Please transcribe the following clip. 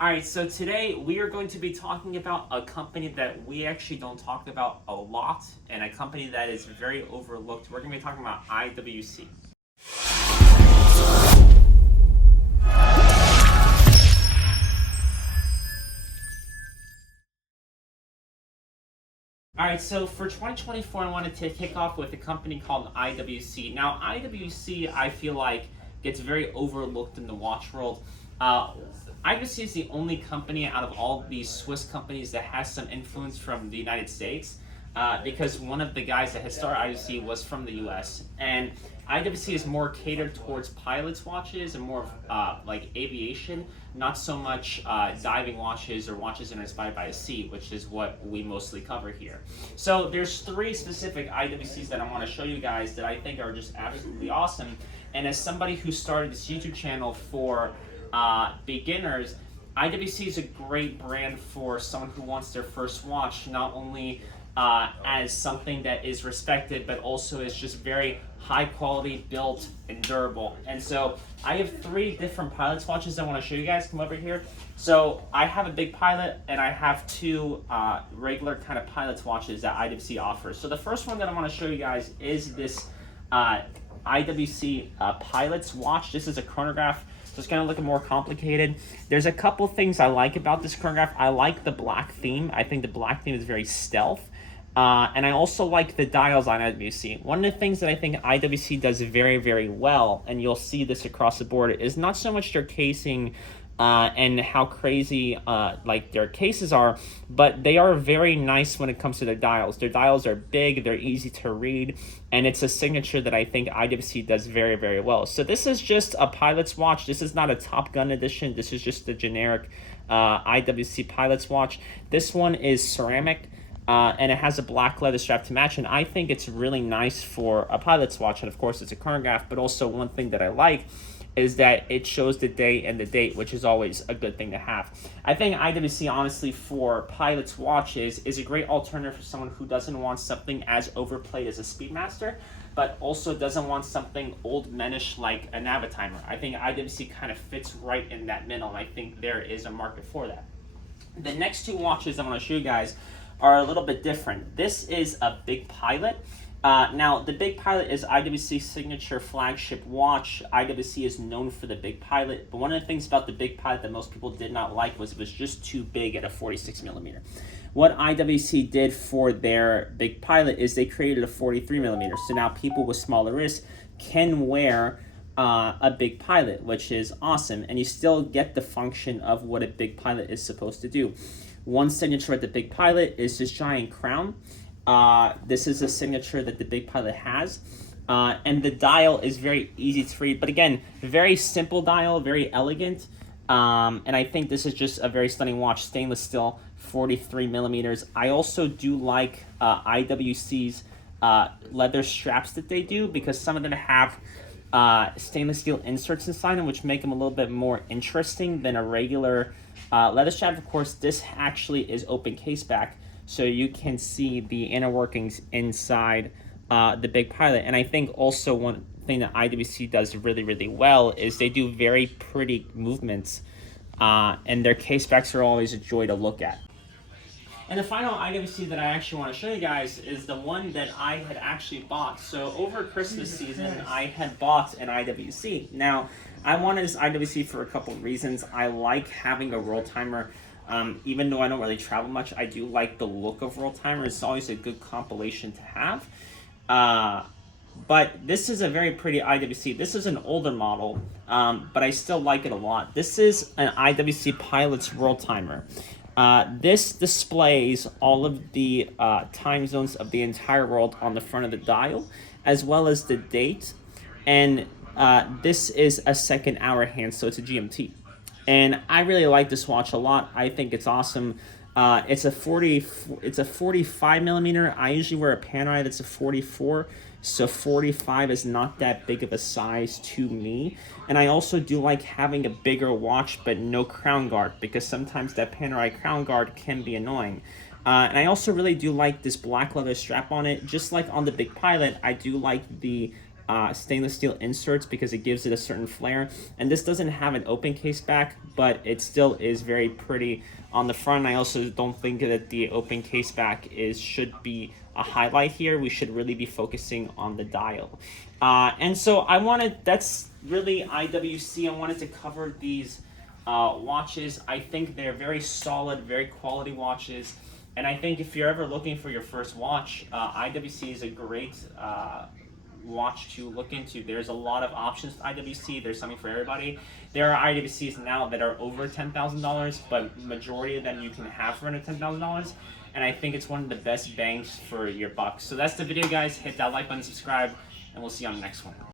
All right, so today we are going to be talking about a company that we actually don't talk about a lot and a company that is very overlooked. We're going to be talking about IWC. All right, so for 2024, I wanted to kick off with a company called IWC. Now, IWC, I feel like, gets very overlooked in the watch world. IWC is the only company out of all these Swiss companies that has some influence from the United States, because one of the guys that has started IWC was from the US. And IWC is more catered towards pilots' watches and more like aviation, not so much diving watches or watches that are inspired by the sea, which is what we mostly cover here. So there's three specific IWCs that I want to show you guys that I think are just absolutely awesome. And as somebody who started this YouTube channel for beginners, IWC is a great brand for someone who wants their first watch, not only as something that is respected, but also is just very high quality, built, and durable. And so I have three different pilots watches I want to show you guys. Come over here. So I have a big pilot, and I have two regular kind of pilots watches that IWC offers. So the first one that I want to show you guys is this IWC pilot's watch. This is a chronograph. So it's going to look more complicated. There's a couple things I like about this chronograph. I like the black theme. I think the black theme is very stealth. And I also like the dials on IWC. One of the things that I think IWC does very, very well, and you'll see this across the board, is not so much their casing and how crazy like their cases are, but they are very nice when it comes to their dials. Their dials are big, they're easy to read, and it's a signature that I think IWC does very, very well. So this is just a pilot's watch. This is not a Top Gun edition. This is just the generic IWC pilot's watch. This one is ceramic. And it has a black leather strap to match, and I think it's really nice for a pilot's watch. And of course, it's a chronograph, but also one thing that I like is that it shows the day and the date, which is always a good thing to have. I think IWC, honestly, for pilot's watches is a great alternative for someone who doesn't want something as overplayed as a Speedmaster, but also doesn't want something old menish like a Navitimer. I think IWC kind of fits right in that middle, and I think there is a market for that. The next two watches I want to show you guys are a little bit different. This is a Big Pilot. Now, the Big Pilot is IWC's signature flagship watch. IWC is known for the Big Pilot, but one of the things about the Big Pilot that most people did not like was it was just too big at a 46 millimeter. What IWC did for their Big Pilot is they created a 43 millimeter, so now people with smaller wrists can wear a Big Pilot, which is awesome, and you still get the function of what a Big Pilot is supposed to do. One signature at the Big Pilot is this giant crown. This is a signature that the Big Pilot has. And the dial is very easy to read. But again, very simple dial, very elegant. And I think this is just a very stunning watch. Stainless steel, 43 millimeters. I also do like IWC's leather straps that they do, because some of them have stainless steel inserts inside them, which make them a little bit more interesting than a regular leather strap. Of course, this actually is open case back, so you can see the inner workings inside the Big Pilot. And I think also one thing that IWC does really, really well is they do very pretty movements, and their case backs are always a joy to look at. And the final IWC that I actually want to show you guys is the one that I had actually bought. So over Christmas season, I had bought an IWC. Now, I wanted this IWC for a couple of reasons. I like having a World Timer. Even though I don't really travel much, I do like the look of World Timer. It's always a good compilation to have. But this is a very pretty IWC. This is an older model, but I still like it a lot. This is an IWC Pilot's World Timer. This displays all of the time zones of the entire world on the front of the dial, as well as the date. And this is a second hour hand, so it's a GMT. And I really like this watch a lot. I think it's awesome. It's a 45 millimeter. I usually wear a Panerai that's a 44. So 45 is not that big of a size to me. And I also do like having a bigger watch but no crown guard, because sometimes that Panerai crown guard can be annoying. And I also really do like this black leather strap on it. Just like on the Big Pilot, I do like the stainless steel inserts because it gives it a certain flair. And this doesn't have an open case back, but it still is very pretty on the front. I also don't think that the open case back should be a highlight here. We should really be focusing on the dial. And so that's really IWC. I wanted to cover these watches. I think they're very solid, very quality watches. And I think if you're ever looking for your first watch, IWC is a great watch to look into. There's a lot of options with IWC. There's something for everybody. There are IWCs now that are over $10,000, but majority of them you can have for under $10,000. And I think it's one of the best bangs for your buck. So that's the video, guys. Hit that like button, subscribe, and we'll see you on the next one.